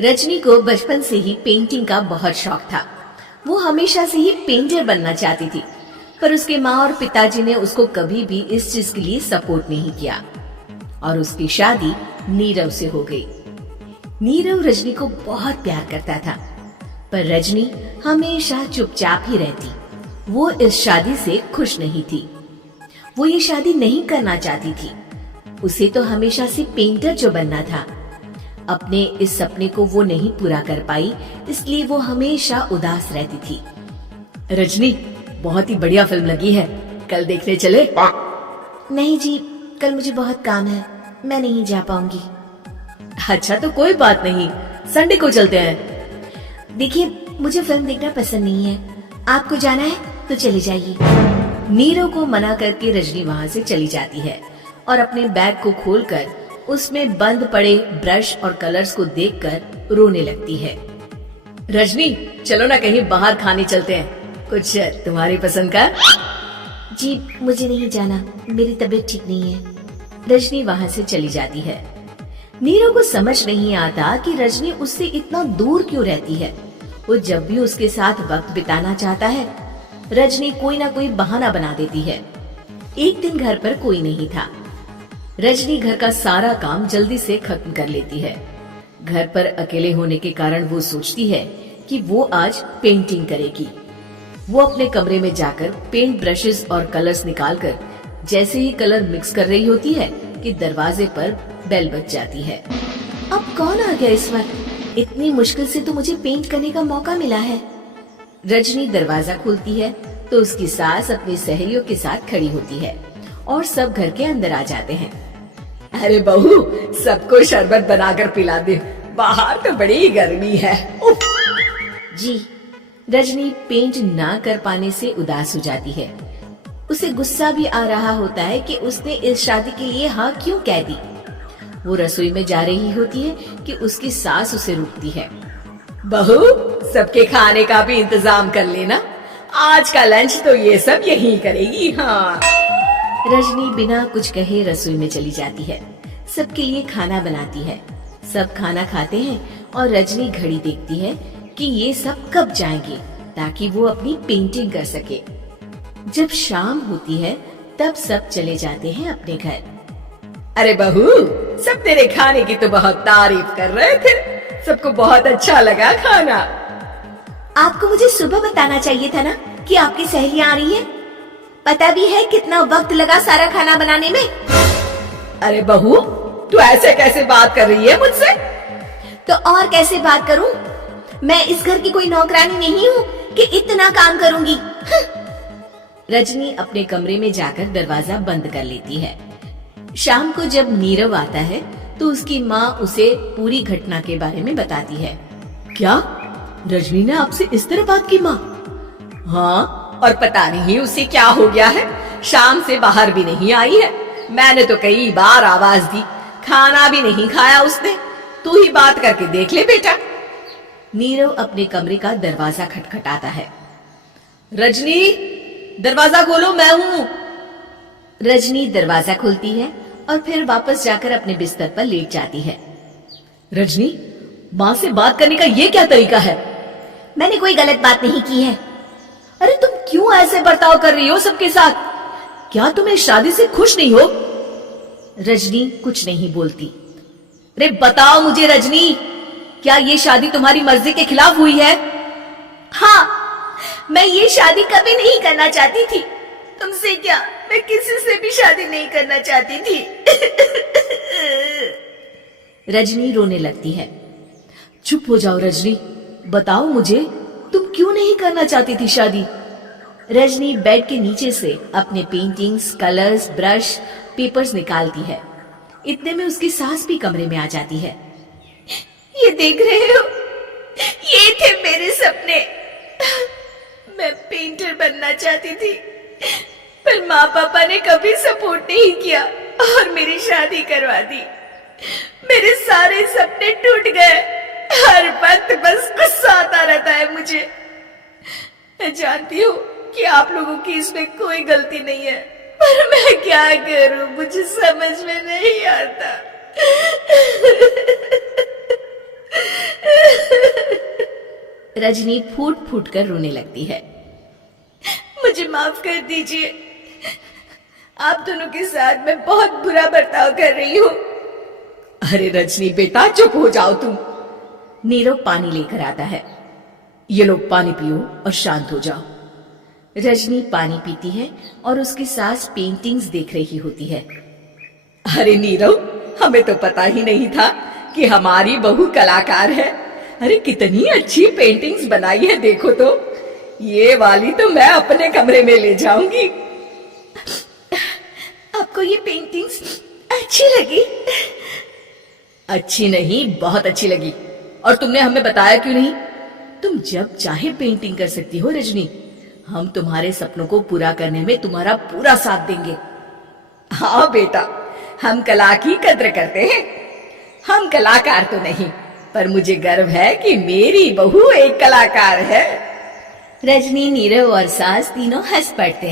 रजनी को बचपन से ही पेंटिंग का बहुत शौक था। वो हमेशा से ही पेंटर बनना चाहती थी, पर उसके माँ और पिताजी ने उसको कभी भी इस चीज के लिए सपोर्ट नहीं किया और उसकी शादी नीरव से हो गई। नीरव रजनी को बहुत प्यार करता था, पर रजनी हमेशा चुपचाप ही रहती। वो इस शादी से खुश नहीं थी। वो ये शादी नहीं करना चाहती थी। उसे तो हमेशा से पेंटर जो बनना था। अपने इस सपने को वो नहीं पूरा कर पाई, इसलिए वो हमेशा उदास रहती थी। रजनी, बहुत ही बढ़िया फिल्म लगी है, कल देखने चले? नहीं जी, कल मुझे बहुत काम है, मैं नहीं जा पाऊंगी। अच्छा तो कोई बात नहीं, संडे को चलते हैं। देखिए, मुझे फिल्म देखना पसंद नहीं है, आपको जाना है तो चले जाइए। नीरव को मना करके रजनी वहाँ से चली जाती है और अपने बैग को खोलकर उसमें बंद पड़े ब्रश और कलर्स को देखकर रोने लगती है। रजनी, चलो ना कहीं बाहर खाने चलते हैं, कुछ तुम्हारी पसंद का। जी मुझे नहीं जाना, मेरी तबीयत ठीक नहीं है। रजनी वहाँ से चली जाती है। नीरव को समझ नहीं आता कि रजनी उससे इतना दूर क्यों रहती है। वो जब भी उसके साथ वक्त बिताना चाहता है, रजनी कोई ना कोई बहाना बना देती है। एक दिन घर पर कोई नहीं था। रजनी घर का सारा काम जल्दी से खत्म कर लेती है। घर पर अकेले होने के कारण वो सोचती है कि वो आज पेंटिंग करेगी। वो अपने कमरे में जाकर पेंट ब्रशेस और कलर्स निकालकर जैसे ही कलर मिक्स कर रही होती है कि दरवाजे पर बेल बज जाती है। अब कौन आ गया इस वक्त? इतनी मुश्किल से तो मुझे पेंट करने का मौका मिला है। रजनी दरवाजा खोलती है तो उसकी सास अपनी सहेलियों के साथ खड़ी होती है और सब घर के अंदर आ जाते हैं। अरे बहू, सबको शरबत बनाकर पिला दे, बाहर तो बड़ी गर्मी है। जी। रजनी पेंट ना कर पाने से उदास हो जाती है। उसे गुस्सा भी आ रहा होता है कि उसने इस शादी के लिए हाँ क्यों कह दी। वो रसोई में जा रही होती है कि उसकी सास उसे रोकती है। बहू, सबके खाने का भी इंतजाम कर लेना, आज का लंच तो ये सब यही करेगी। हाँ। रजनी बिना कुछ कहे रसोई में चली जाती है। सबके लिए खाना बनाती है। सब खाना खाते हैं और रजनी घड़ी देखती है कि ये सब कब जाएंगे ताकि वो अपनी पेंटिंग कर सके। जब शाम होती है तब सब चले जाते हैं अपने घर। अरे बहू, सब तेरे खाने की तो बहुत तारीफ कर रहे थे, सबको बहुत अच्छा लगा खाना। आपको मुझे सुबह बताना चाहिए था ना कि आपकी सहेलियां आ रही है। पता भी है कितना वक्त लगा सारा खाना बनाने में। अरे बहू, तू ऐसे कैसे बात कर रही है मुझसे? तो और कैसे बात करूं? मैं इस घर की कोई नौकरानी नहीं हूँ कि इतना काम करूंगी। रजनी अपने कमरे में जाकर दरवाजा बंद कर लेती है। शाम को जब नीरव आता है तो उसकी माँ उसे पूरी घटना के बारे में बताती है। क्या रजनी ने आपसे इस तरह बात की माँ? हाँ, और पता नहीं उसे क्या हो गया है, शाम से बाहर भी नहीं आई है। मैंने तो कई बार आवाज दी, खाना भी नहीं खाया उसने। तू ही बात करके देख ले बेटा। नीरव अपने कमरे का दरवाजा खटखटाता है। रजनी, दरवाजा खोलो, मैं हूँ। रजनी दरवाजा खोलती है और फिर वापस जाकर अपने बिस्तर पर लेट जाती है। रजनी, माँ से बात करने का ये क्या तरीका है? मैंने कोई गलत बात नहीं की है। अरे तुम क्यों ऐसे बर्ताव कर रही हो सबके साथ? क्या तुम इस शादी से खुश नहीं हो? रजनी कुछ नहीं बोलती। अरे बताओ मुझे रजनी, क्या ये शादी तुम्हारी मर्जी के खिलाफ हुई है? हाँ, मैं ये शादी कभी नहीं करना चाहती थी। तुमसे क्या, मैं किसी से भी शादी नहीं करना चाहती थी। रजनी रोने लगती है। चुप हो जाओ रजनी, बताओ मुझे, तुम क्यों नहीं करना चाहती थी शादी? रजनी बेड के नीचे से अपने पेंटिंग्स, कलर्स, ब्रश, पेपर्स निकालती है। इतने में उसकी सास भी कमरे में आ जाती है। ये देख रहे हो, ये थे मेरे सपने। मैं पेंटर बनना चाहती थी, पर माँ पापा ने कभी सपोर्ट नहीं किया और मेरी शादी करवा दी। मेरे सारे सपने टूट गए। हर वक्त बस गुस्सा आता रहता है मुझे। मैं जानती हूँ कि आप लोगों की इसमें कोई गलती नहीं है, पर मैं क्या करूं, मुझे समझ में नहीं आता। रजनी फूट फूट कर रोने लगती है। मुझे माफ कर दीजिए, आप दोनों के साथ मैं बहुत बुरा बर्ताव कर रही हूँ। अरे रजनी बेटा चुप हो जाओ तुम। नीरव पानी लेकर आता है। ये लो पानी पियो और शांत हो जाओ। रजनी पानी पीती है और उसकी सास पेंटिंग्स देख रही होती है। अरे नीरव, हमें तो पता ही नहीं था कि हमारी बहू कलाकार है। अरे कितनी अच्छी पेंटिंग्स बनाई है, देखो तो। ये वाली तो मैं अपने कमरे में ले जाऊंगी। आपको ये पेंटिंग्स अच्छी लगी? अच्छी नहीं, बहुत अच्छी लगी। और तुमने हमें बताया क्यों नहीं? तुम जब चाहे पेंटिंग कर सकती हो रजनी। हम तुम्हारे सपनों को पूरा करने में तुम्हारा पूरा साथ देंगे। हाँ बेटा, हम कला की कद्र करते हैं। हम कलाकार तो नहीं, पर मुझे गर्व है कि मेरी बहू एक कलाकार है। रजनी, नीरव और सास तीनों हंस पड़ते हैं।